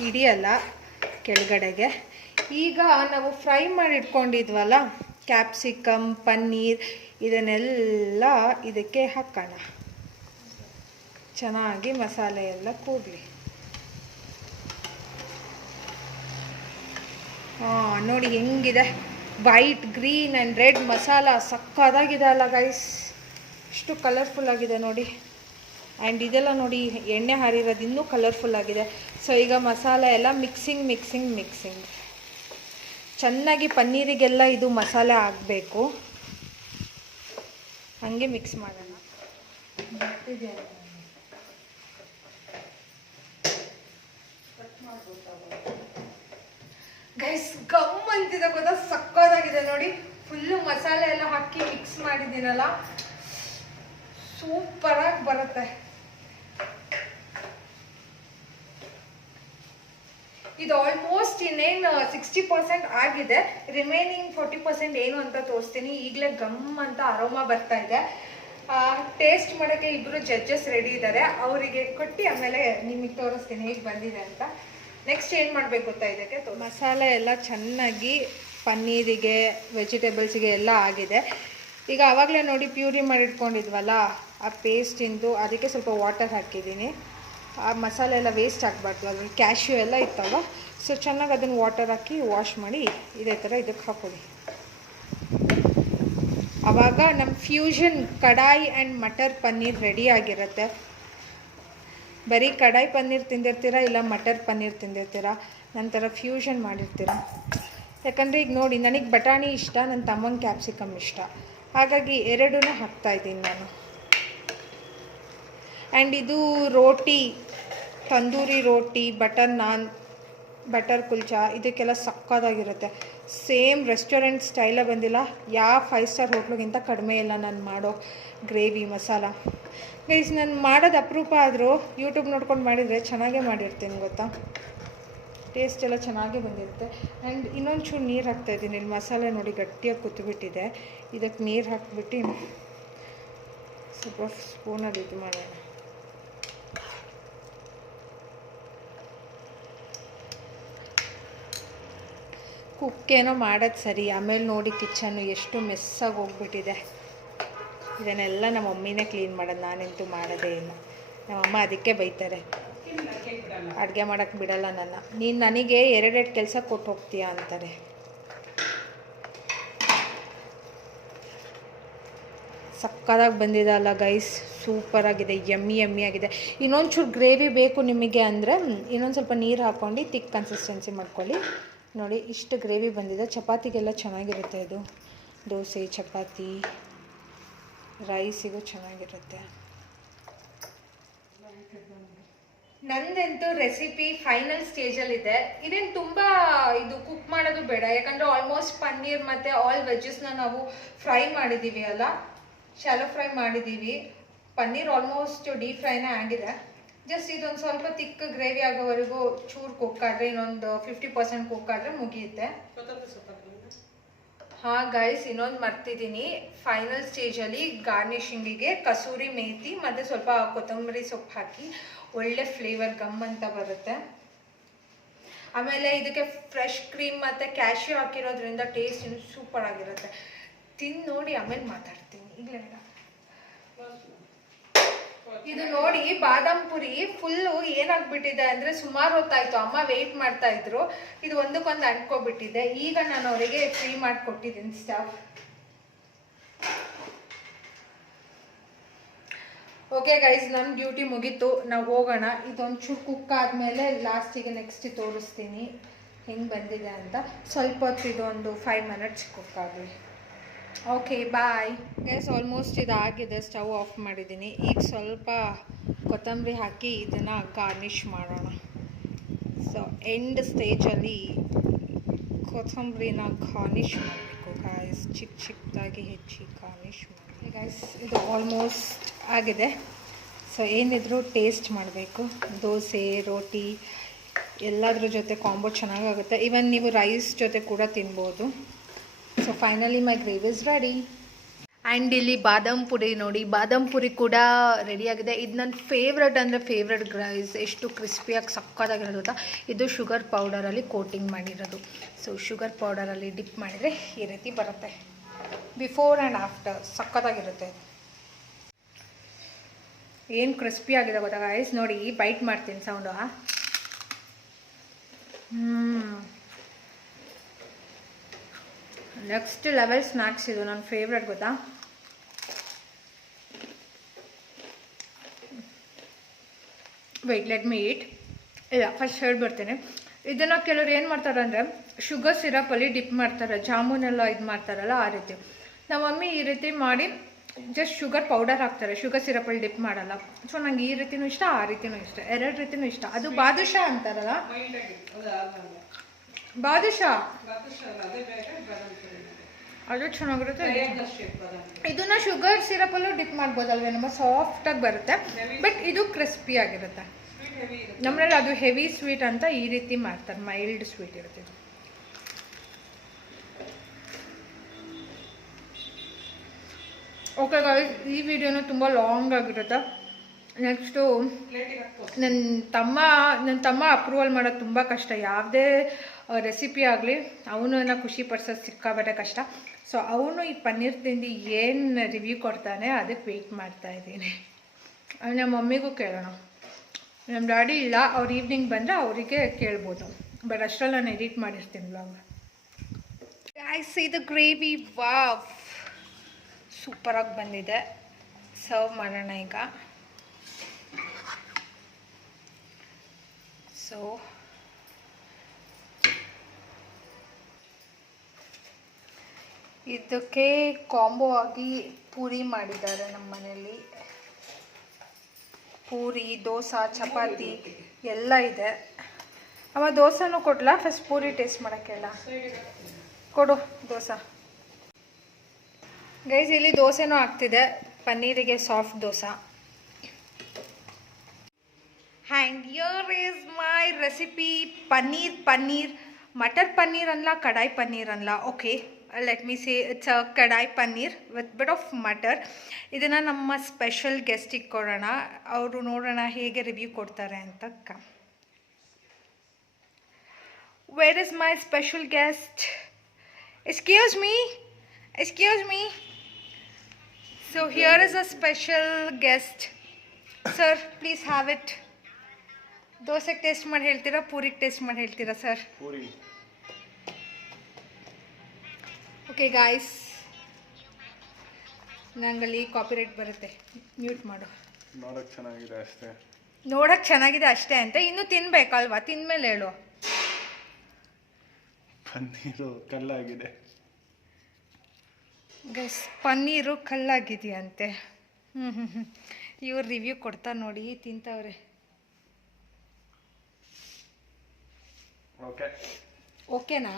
ಹಿಡಿಯಲ್ಲ ಕೆಳಗಡೆಗೆ. ಈಗ ನಾವು ಫ್ರೈ ಮಾಡಿ ಇಟ್ಕೊಂಡಿದ್ವಲ್ಲ ಕ್ಯಾಪ್ಸಿಕಮ್, ಪನ್ನೀರ್, ಇದನ್ನೆಲ್ಲ ಇದಕ್ಕೆ ಹಾಕೋಣ. ಚೆನ್ನಾಗಿ ಮಸಾಲೆ ಎಲ್ಲ ಕೂಡಲಿ. ನೋಡಿ ಹೆಂಗಿದೆ, white, green and red masala ಸಕ್ಕದಾಗಿದೆ ಅಲ್ಲ ಗೈಸ್, ಎಷ್ಟು ಕಲರ್ಫುಲ್ ಆಗಿದೆ ನೋಡಿ. ಆ್ಯಂಡ್ ಇದೆಲ್ಲ ನೋಡಿ ಎಣ್ಣೆ ಹಾರಿರೋದು ಇನ್ನೂ ಕಲರ್ಫುಲ್ ಆಗಿದೆ. ಸೊ ಈಗ ಮಸಾಲೆ ಎಲ್ಲ ಮಿಕ್ಸಿಂಗ್ ಚೆನ್ನಾಗಿ ಪನ್ನೀರಿಗೆಲ್ಲ ಇದು ಮಸಾಲೆ ಆಗಬೇಕು, ಹಾಗೆ ಮಿಕ್ಸ್ ಮಾಡೋಣ. ಗೈಸ್ ಗಮ್ ಅಂತಿದೆ ಗೊತ್ತಾ, ಸಕ್ಕದಾಗಿದೆ ನೋಡಿ. ಫುಲ್ಲು ಮಸಾಲೆ ಎಲ್ಲ ಹಾಕಿ ಮಿಕ್ಸ್ ಮಾಡಿದ್ದೀನಲ್ಲ, ಸೂಪರಾಗಿ ಬರುತ್ತೆ. ಇದು ಆಲ್ಮೋಸ್ಟ್ ಇನ್ನೇನು 60% ಆಗಿದೆ, ರಿಮೈನಿಂಗ್ 40% ಏನು ಅಂತ ತೋರಿಸ್ತೀನಿ. ಈಗಲೇ ಗಮ್ ಅಂತ ಅರೋಮಾ ಬರ್ತಾ ಇದೆ. ಟೇಸ್ಟ್ ಮಾಡೋಕ್ಕೆ ಇಬ್ಬರು ಜಡ್ಜಸ್ ರೆಡಿ ಇದ್ದಾರೆ, ಅವರಿಗೆ ಕೊಟ್ಟು ಆಮೇಲೆ ನಿಮಗೆ ತೋರಿಸ್ತೀನಿ ಹೇಗೆ ಬಂದಿದೆ ಅಂತ. ನೆಕ್ಸ್ಟ್ ಏನು ಮಾಡಬೇಕು ಗೊತ್ತಾ, ಇದಕ್ಕೆ ಮಸಾಲೆ ಎಲ್ಲ ಚೆನ್ನಾಗಿ ಪನ್ನೀರಿಗೆ, ವೆಜಿಟೇಬಲ್ಸಿಗೆ ಎಲ್ಲ ಆಗಿದೆ. ಈಗ ಆವಾಗಲೇ ನೋಡಿ ಪ್ಯೂರಿ ಮಾಡಿಟ್ಕೊಂಡಿದ್ವಲ್ಲ ಆ ಪೇಸ್ಟಿಂದು, ಅದಕ್ಕೆ ಸ್ವಲ್ಪ ವಾಟರ್ ಹಾಕಿದ್ದೀನಿ. ಆ ಮಸಾಲೆ ಎಲ್ಲ ವೇಸ್ಟ್ ಆಗಬಾರ್ದು, ಅದ್ರಲ್ಲಿ ಕ್ಯಾಶ್ಯೂ ಎಲ್ಲ ಇತ್ತಲ್ಲ, ಸೊ ಚೆನ್ನಾಗಿ ಅದನ್ನು ವಾಟರ್ ಹಾಕಿ ವಾಶ್ ಮಾಡಿ ಇದೇ ಥರ ಇದಕ್ಕೆ ಹಾಕೊಳ್ಳಿ. ಆವಾಗ ನಮ್ಮ ಫ್ಯೂಷನ್ ಕಡಾಯಿ ಆ್ಯಂಡ್ ಮಟರ್ ಪನ್ನೀರ್ ರೆಡಿ ಆಗಿರುತ್ತೆ. ಬರೀ ಕಡಾಯಿ ಪನ್ನೀರ್ ತಿಂದಿರ್ತೀರ, ಇಲ್ಲ ಮಟರ್ ಪನ್ನೀರ್ ತಿಂದಿರ್ತೀರ, ನಂತರ ಫ್ಯೂಷನ್ ಮಾಡಿರ್ತೀರ. ಯಾಕಂದರೆ ಈಗ ನೋಡಿ, ನನಗೆ ಬಟಾಣಿ ಇಷ್ಟ, ನನ್ನ ತಮ್ಮಂಗೆ ಕ್ಯಾಪ್ಸಿಕಮ್ ಇಷ್ಟ, ಹಾಗಾಗಿ ಎರಡೂ ಹಾಕ್ತಾಯಿದ್ದೀನಿ ನಾನು. ಆ್ಯಂಡ್ ಇದು ರೋಟಿ, ತಂದೂರಿ ರೋಟಿ, ಬಟರ್ ನಾನ್, ಬಟರ್ ಕುಲ್ಚಾ, ಇದಕ್ಕೆಲ್ಲ ಸಕ್ಕದಾಗಿರುತ್ತೆ. ಸೇಮ್ ರೆಸ್ಟೋರೆಂಟ್ ಸ್ಟೈಲೇ ಬಂದಿಲ್ಲ, ಯಾವ 5 ಸ್ಟಾರ್ ಹೋಟ್ಲಿಗಿಂತ ಕಡಿಮೆ ಇಲ್ಲ ನಾನು ಮಾಡೋ ಗ್ರೇವಿ ಮಸಾಲ. ಗೈಸ್ ನಾನು ಮಾಡೋದು ಅಪರೂಪ ಆದರೂ ಯೂಟ್ಯೂಬ್ ನೋಡ್ಕೊಂಡು ಮಾಡಿದರೆ ಚೆನ್ನಾಗೇ ಮಾಡಿರ್ತೀನಿ ಗೊತ್ತಾ, ಟೇಸ್ಟ್ ಎಲ್ಲ ಚೆನ್ನಾಗೇ ಬಂದಿರುತ್ತೆ. ಆ್ಯಂಡ್ ಇನ್ನೊಂದು ಚೂರು ನೀರು ಹಾಕ್ತಾಯಿದ್ದೀನಿ. ಇಲ್ಲಿ ಮಸಾಲೆ ನೋಡಿ ಗಟ್ಟಿಯಾಗಿ ಕುತ್ಬಿಟ್ಟಿದೆ, ಇದಕ್ಕೆ ನೀರು ಹಾಕ್ಬಿಟ್ಟು ಸ್ವಲ್ಪ ಸ್ಪೂನಲ್ಲಿ ಇದು ಮಾಡೋಣ. ಕುಕ್ಕೇನೋ ಮಾಡೋದು ಸರಿ, ಆಮೇಲೆ ನೋಡಿ ಕಿಚನ್ನು ಎಷ್ಟು ಮೆಸ್ಸಾಗಿ ಹೋಗ್ಬಿಟ್ಟಿದೆ. ಇದನ್ನೆಲ್ಲ ನಮ್ಮ ಮಮ್ಮಿನೇ ಕ್ಲೀನ್ ಮಾಡೋದು, ನಾನಂತೂ ಮಾಡೋದೇ ಇಲ್ಲ. ನಮ್ಮಮ್ಮ ಅದಕ್ಕೆ ಬೈತಾರೆ, ಅಡುಗೆ ಮಾಡೋಕ್ಕೆ ಬಿಡಲ್ಲ ನನ್ನ, ನೀನು ನನಗೆ 2 ಕೆಲಸ ಕೊಟ್ಟು ಹೋಗ್ತೀಯಾ ಅಂತಾರೆ. ಸಕ್ಕದಾಗಿ ಬಂದಿದೆ ಅಲ್ಲ ಗೈಸ್, ಸೂಪರಾಗಿದೆ, ಯಮ್ಮಿ ಆಗಿದೆ. ಇನ್ನೊಂಚೂರು ಗ್ರೇವಿ ಬೇಕು ನಿಮಗೆ ಅಂದರೆ ಇನ್ನೊಂದು ಸ್ವಲ್ಪ ನೀರು ಹಾಕ್ಕೊಂಡು ತಿಕ್ ಕನ್ಸಿಸ್ಟೆನ್ಸಿ ಮಾಡ್ಕೊಳ್ಳಿ. ನೋಡಿ ಇಷ್ಟು ಗ್ರೇವಿ ಬಂದಿದೆ, ಚಪಾತಿಗೆಲ್ಲ ಚೆನ್ನಾಗಿರುತ್ತೆ ಇದು, ದೋಸೆ, ಚಪಾತಿ, ರೈಸಿಗೂ ಚೆನ್ನಾಗಿರುತ್ತೆ. ನಂದಂತೂ ರೆಸಿಪಿ ಫೈನಲ್ ಸ್ಟೇಜಲ್ಲಿದೆ. ಇದೇನು ತುಂಬ ಇದು ಕುಕ್ ಮಾಡೋದು ಬೇಡ, ಯಾಕಂದರೆ ಆಲ್ಮೋಸ್ಟ್ ಪನ್ನೀರ್ ಮತ್ತು ಆಲ್ ವೆಜ್ಜಸ್ನ ನಾವು ಫ್ರೈ ಮಾಡಿದ್ದೀವಿ ಅಲ್ಲ, ಶಾಲೋ ಫ್ರೈ ಮಾಡಿದ್ದೀವಿ. ಪನ್ನೀರ್ ಆಲ್ಮೋಸ್ಟ್ ಡೀಪ್ ಫ್ರೈನೇ ಆಗಿದೆ. ಜಸ್ಟ್ ಇದೊಂದು ಸ್ವಲ್ಪ ತಿಕ್ಕ ಗ್ರೇವಿ ಆಗೋವರೆಗೂ ಚೂರು ಕುಕ್ ಆದರೆ, ಇನ್ನೊಂದು 50% ಕುಕ್ ಆದರೆ ಮುಗಿಯುತ್ತೆ. ಹಾಂ ಗೈಸ್, ಇನ್ನೊಂದು ಮರ್ತಿದ್ದೀನಿ, ಫೈನಲ್ ಸ್ಟೇಜಲ್ಲಿ ಗಾರ್ನಿಷಿಂಗಿಗೆ ಕಸೂರಿ ಮೇಥಿ ಮತ್ತು ಸ್ವಲ್ಪ ಕೊತ್ತಂಬರಿ ಸೊಪ್ಪು ಹಾಕಿ ಒಳ್ಳೆ ಫ್ಲೇವರ್ ಗಮ್ ಅಂತ ಬರುತ್ತೆ. ಆಮೇಲೆ ಇದಕ್ಕೆ ಫ್ರೆಶ್ ಕ್ರೀಮ್ ಮತ್ತು ಕ್ಯಾಶ್ಯೂ ಹಾಕಿರೋದ್ರಿಂದ ಟೇಸ್ಟ್ ಇನ್ನು ಸೂಪರ್ ಆಗಿರುತ್ತೆ. ತಿಂದು ನೋಡಿ ಆಮೇಲೆ ಮಾತಾಡ್ತೀನಿ, ಈಗಲೇ. ಇದು ನೋಡಿ ಬಾದಾಮ್ ಪುರಿ ಫುಲ್ಲು ಏನಾಗ್ಬಿಟ್ಟಿದೆ ಅಂದರೆ, ಸುಮಾರು ಹೊತ್ತಾಯಿತು ಅಮ್ಮ ವೆಯ್ಟ್ ಮಾಡ್ತಾ ಇದ್ರು, ಇದು ಒಂದಕ್ಕೊಂದು ಅಂಟ್ಕೊಬಿಟ್ಟಿದೆ. ಈಗ ನಾನು ಅವರಿಗೆ ಫ್ರೀ ಮಾಡಿಕೊಟ್ಟಿದ್ದೀನಿ ಸ್ಟಫ್. ಓಕೆ ಗೈಸ್, ನನ್ನ ಡ್ಯೂಟಿ ಮುಗೀತು, ನಾವು ಹೋಗೋಣ. ಇದೊಂದು ಚೂರು ಕುಕ್ ಆದಮೇಲೆ ಲಾಸ್ಟಿಗೆ ನೆಕ್ಸ್ಟ್ ತೋರಿಸ್ತೀನಿ ಹೆಂಗೆ ಬಂದಿದೆ ಅಂತ. ಸ್ವಲ್ಪ ಹೊತ್ತು ಇದೊಂದು 5 ಮಿನಿಟ್ಸ್ ಕುಕ್ ಆಗಲಿ. ಓಕೆ ಬಾಯ್ ಗೈಸ್, ಆಲ್ಮೋಸ್ಟ್ ಇದಾಗಿದೆ, ಸ್ಟವ್ ಆಫ್ ಮಾಡಿದ್ದೀನಿ. ಈಗ ಸ್ವಲ್ಪ ಕೊತ್ತಂಬರಿ ಹಾಕಿ ಇದನ್ನು ಗಾರ್ನಿಷ್ ಮಾಡೋಣ. ಸೊ ಎಂಡ್ ಸ್ಟೇಜಲ್ಲಿ ಕೊತ್ತಂಬರಿನ ಗಾರ್ನಿಷ್ ಮಾಡಬೇಕು ಗಾಯ್ಸ್, ಚಿಕ್ಕದಾಗಿ ಹೆಚ್ಚಿ ಗಾರ್ನಿಷ್ ಮಾಡಿ ಗೈಸ್. ಇದು ಆಲ್ಮೋಸ್ಟ್ ಆಗಿದೆ. ಸೊ ಏನಿದ್ರು ಟೇಸ್ಟ್ ಮಾಡಬೇಕು, ದೋಸೆ, ರೋಟಿ ಎಲ್ಲದ್ರ ಜೊತೆ ಕಾಂಬೋ ಚೆನ್ನಾಗಾಗುತ್ತೆ. ಈವನ್ ನೀವು ರೈಸ್ ಜೊತೆ ಕೂಡ ತಿನ್ಬೋದು. So finally my gravy is ready. And ಇಲ್ಲಿ ಬಾದಾಮ್ ಪುರಿ ನೋಡಿ, ಬಾದಾಮ್ ಪುರಿ ಕೂಡ ರೆಡಿಯಾಗಿದೆ. ಇದು ನನ್ನ ಫೇವ್ರೆಟ್ ಅಂದರೆ ಫೇವ್ರೆಟ್ ಗ್ರೈಸ್. ಎಷ್ಟು ಕ್ರಿಸ್ಪಿಯಾಗಿ ಸಕ್ಕತ್ತಾಗಿರೋದು ಗೊತ್ತಾ. ಇದು ಶುಗರ್ ಪೌಡರಲ್ಲಿ ಕೋಟಿಂಗ್ ಮಾಡಿರೋದು. ಸೊ ಶುಗರ್ ಪೌಡರಲ್ಲಿ ಡಿಪ್ ಮಾಡಿದರೆ ಈ ರೀತಿ ಬರುತ್ತೆ. ಬಿಫೋರ್ ಆ್ಯಂಡ್ ಆಫ್ಟರ್ ಸಕ್ಕತ್ತಾಗಿರುತ್ತೆ. ಏನು ಕ್ರಿಸ್ಪಿ ಆಗಿದೆ ಗೊತ್ತಾ ಗೈಸ್. ನೋಡಿ ಬೈಟ್ ಮಾಡ್ತೀನಿ ಸೌಂಡು. ನೆಕ್ಸ್ಟ್ ಲೆವೆಲ್ ಸ್ನ್ಯಾಕ್ಸ್ ಇದು ನನ್ನ ಫೇವ್ರೆಟ್ ಗೊತ್ತಾ. ವೆಯ್ಟ್ ಲೆಟ್ ಮೀ ಈಟ್. ಇಲ್ಲ ಫಸ್ಟ್ ಹೇಳ್ಬಿಡ್ತೀನಿ. ಇದನ್ನು ಕೆಲವ್ರು ಏನು ಮಾಡ್ತಾರೆ ಅಂದರೆ ಶುಗರ್ ಸಿರಪಲ್ಲಿ ಡಿಪ್ ಮಾಡ್ತಾರೆ, ಜಾಮೂನೆಲ್ಲ ಇದು ಮಾಡ್ತಾರಲ್ಲ ಆ ರೀತಿ. ನಮ್ಮ ಮಮ್ಮಿ ಈ ರೀತಿ ಮಾಡಿ ಜಸ್ಟ್ ಶುಗರ್ ಪೌಡರ್ ಹಾಕ್ತಾರೆ, ಶುಗರ್ ಸಿರಪಲ್ಲಿ ಡಿಪ್ ಮಾಡಲ್ಲ. ಸೊ ನಂಗೆ ಈ ರೀತಿನೂ ಇಷ್ಟ, ಆ ರೀತಿನೂ ಇಷ್ಟ, ಎರಡು ರೀತಿನೂ ಇಷ್ಟ. ಅದು ಬಾದುಷಾ ಅಂತಾರಲ್ಲ, ಬಾದುಷಾ ಅದು ಚೆನ್ನಾಗಿರುತ್ತೆ. ಇದನ್ನ ಶುಗರ್ ಸಿರಪಲ್ಲೂ ಡಿಪ್ ಮಾಡ್ಬೋದಲ್ವೇ, ನಮ್ಮ ಸಾಫ್ಟಾಗಿ ಬರುತ್ತೆ. ಬಟ್ ಇದು ಕ್ರಿಸ್ಪಿ ಆಗಿರುತ್ತೆ. ನಮ್ಮನೇಲಿ ಅದು ಹೆವಿ ಸ್ವೀಟ್ ಅಂತ ಈ ರೀತಿ ಮಾಡ್ತಾರೆ, ಮೈಲ್ಡ್ ಸ್ವೀಟ್ ಇರುತ್ತೆ ಇದು. ಓಕೆ ಗಾಯ್ಸ್, ಈ ವಿಡಿಯೋನ ತುಂಬ ಲಾಂಗ್ ಆಗಿರುತ್ತೆ. ನೆಕ್ಸ್ಟು ನನ್ನ ತಮ್ಮ ಅಪ್ರೂವಲ್ ಮಾಡೋದು ತುಂಬ ಕಷ್ಟ. ಯಾವುದೇ ರೆಸಿಪಿ ಆಗಲಿ ಅವನನ್ನು ಖುಷಿ ಪಡಿಸೋದು ಸಿಕ್ಕಾಬಟ್ಟೆ ಕಷ್ಟ. ಸೊ ಅವನು ಈ ಪನ್ನೀರ್ ತಿಂದು ಏನು ರಿವ್ಯೂ ಕೊಡ್ತಾನೆ ಅದಕ್ಕೆ ವೆಯ್ಟ್ ಮಾಡ್ತಾಯಿದ್ದೀನಿ. ನಮ್ಮ ಮಮ್ಮಿಗೂ ಕೇಳೋಣ. ನಮ್ಮ ಡ್ಯಾಡಿ ಇಲ್ಲ, ಅವ್ರು ಈವ್ನಿಂಗ್ ಬಂದರೆ ಅವರಿಗೆ ಕೇಳ್ಬೋದು. ಬಟ್ ಅಷ್ಟರಲ್ಲಿ ನಾನು ಎಡಿಟ್ ಮಾಡಿರ್ತೀನಿ ವ್ಲಾಗ್. ಗೈಸ್ ಇದು ಗ್ರೇವಿ ವಾವ್ ಸೂಪರಾಗಿ ಬಂದಿದೆ. ಸರ್ವ್ ಮಾಡೋಣ ಈಗ. ಸೊ ಇದಕ್ಕೆ ಕಾಂಬೋ ಆಗಿ ಪೂರಿ ಮಾಡಿದ್ದಾರೆ ನಮ್ಮ ಮನೆಯಲ್ಲಿ. ಪೂರಿ, ದೋಸೆ, ಚಪಾತಿ ಎಲ್ಲ ಇದೆ. ಅವ ದೋಸೆನೂ ಕೊಡಲ, ಫಸ್ಟ್ ಪೂರಿ ಟೇಸ್ಟ್ ಮಾಡೋಕ್ಕೆಲ್ಲ ಕೊಡು ದೋಸೆ. ಗೈಸ್ ಇಲ್ಲಿ ದೋಸೆನೂ ಆಗ್ತಿದೆ, ಪನ್ನೀರಿಗೆ soft dosa. And here is my recipe paneer matar paneer ಅನ್ಲ, ಕಡಾಯಿ ಪನ್ನೀರ್ ಅನ್ಲ. Okay, let me say it's a kadai paneer with bit of matar. ಇದನ್ನು ನಮ್ಮ ಸ್ಪೆಷಲ್ ಗೆಸ್ಟಿಗೆ ಕೊಡೋಣ, ಅವರು ನೋಡೋಣ ಹೇಗೆ ರಿವ್ಯೂ ಕೊಡ್ತಾರೆ ಅಂತ. Where is my special guest? Excuse me. So here is a special guest. Sir, please have it. ದೋಸೆಗೆ ಟೇಸ್ಟ್ ಮಾಡಿ ಹೇಳ್ತೀರಾ, ಪೂರಿಗೆ ಟೇಸ್ಟ್ ಮಾಡಿ ಹೇಳ್ತೀರಾ ಸರ್? ಪೂರಿ. ಓಕೆ ಗಾಯ್ಸ್, ನಂಗಲ್ಲಿ ಕಾಪಿರೈಟ್ ಬರುತ್ತೆ, ಮ್ಯೂಟ್ ಮಾಡು. ನೋಡೋಕ್ಕೆ ಚೆನ್ನಾಗಿದೆ ಅಷ್ಟೇ. ನೋಡೋಕ್ಕೆ ಚೆನ್ನಾಗಿದೆ ಅಷ್ಟೇ ಅಂತ ಇನ್ನೂ ತಿನ್ಬೇಕಲ್ವಾ? ತಿಂದಮೇಲೆ ಹೇಳು. ಪನ್ನೀರು ಕಲ್ಲಾಗಿದೆ ಗೈಸ್, ಪನ್ನೀರು ಕಲ್ಲಾಗಿದೆಯಂತೆ. ಇವ್ರು ರಿವ್ಯೂ ಕೊಡ್ತಾ ನೋಡಿ, ತಿಂತವ್ರೆ. ಓಕೆನಾ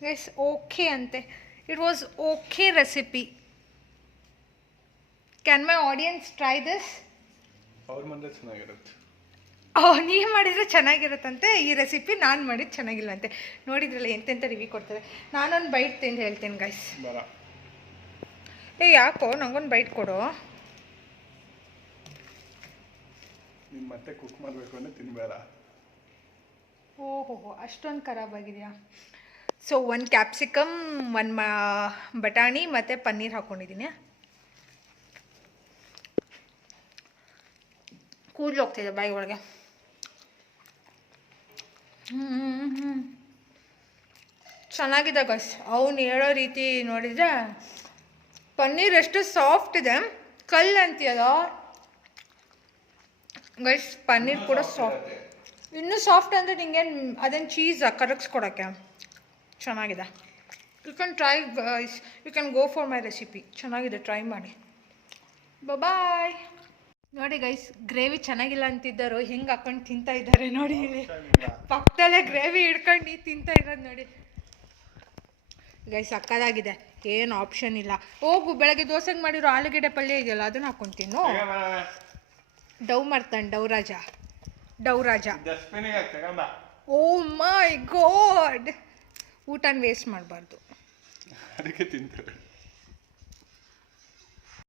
ಗೈಸ್? ಓಕೆ ಅಂತೆ. It was okay recipe. Can my audience try this? ಅವ್ರ ಮುಂದೆ ಚೆನ್ನಾಗಿರುತ್ತೆ. ನೀವು ಮಾಡಿದರೆ ಚೆನ್ನಾಗಿರುತ್ತಂತೆ ಈ ರೆಸಿಪಿ, ನಾನು ಮಾಡಿದ್ದು ಚೆನ್ನಾಗಿಲ್ಲ ಅಂತೆ. ನೋಡಿದ್ರಲ್ಲ ಎಂತೆಂಥ ರಿವ್ಯೂ ಕೊಡ್ತಾರೆ. ನಾನೊಂದು ಬೈಟ್ ತಿಂದು ಹೇಳ್ತೀನಿ ಗೈಸ್. ಯಾಕೋ ನಂಗೊಂದು ಬೈಟ್ ಕೊಡು. ನೀನು ಮತ್ತೆ ಕುಕ್ ಮಾಡಬೇಕು ಅಂದರೆ ತಿನ್ಬೇಡ. ಓಹೋ, ಅಷ್ಟೊಂದು ಖರಾಬ್ ಆಗಿದೆಯಾ? ಸೊ 1 ಕ್ಯಾಪ್ಸಿಕಮ್, 1 ಬಟಾಣಿ ಮತ್ತು ಪನ್ನೀರ್ ಹಾಕ್ಕೊಂಡಿದ್ದೀನಿ. ಕೂದಲು ಹೋಗ್ತಿದೆ ಬಾಯಿ ಒಳಗೆ. ಚೆನ್ನಾಗಿದೆ ಗೈಸ್. ಅವನು ಹೇಳೋ ರೀತಿ ನೋಡಿದರೆ ಪನ್ನೀರ್ ಎಷ್ಟು ಸಾಫ್ಟ್ ಇದೆ. ಕಲ್ಲು ಅಂತೀಯಲ್ಲ ಗೈಸ್, ಪನ್ನೀರ್ ಕೂಡ ಸಾಫ್ಟ್. ಇನ್ನೂ ಸಾಫ್ಟ್ ಅಂದರೆ ನಿಂಗೇನು ಅದೇನು ಚೀಸಾ ಕರಗಿಸ್ಕೊಡೋಕ್ಕೆ? ಚೆನ್ನಾಗಿದೆ. You can try guys, you can go for my recipe. ಚೆನ್ನಾಗಿದೆ, ಟ್ರೈ ಮಾಡಿ. ಬಾಯ್. ನೋಡಿ ಗೈಸ್, ಗ್ರೇವಿ ಚೆನ್ನಾಗಿಲ್ಲ ಅಂತಿದ್ದರು, ಹೆಂಗೆ ಹಾಕೊಂಡು ತಿಂತಾ ಇದ್ದಾರೆ ನೋಡಿ. ಇಲ್ಲಿ ಪಕ್ಕದಲ್ಲೇ ಗ್ರೇವಿ ಹಿಡ್ಕೊಂಡು ತಿಂತಾ ಇರೋದು ನೋಡಿ ಗೈಸ್. ಸಕ್ಕದಾಗಿದೆ, ಏನು ಆಪ್ಷನ್ ಇಲ್ಲ. ಹೋಗು, ಬೆಳಗ್ಗೆ ದೋಸೆಗೆ ಮಾಡಿರೋ ಆಲೂಗೆಡ್ಡೆ ಪಲ್ಯ ಇದೆಯಲ್ಲ ಅದನ್ನು ಹಾಕೊಂಡು ತಿನ್ನು. ಡವ್ ಮಾಡ್ತಾನೆ ಡವ್ ರಾಜ. ಓ ಮೈ ಗಾಡ್, ಊಟನ ವೇಸ್ಟ್ ಮಾಡಬಾರ್ದು. ಅದಕ್ಕೆ ತಿಂತಾರೆ.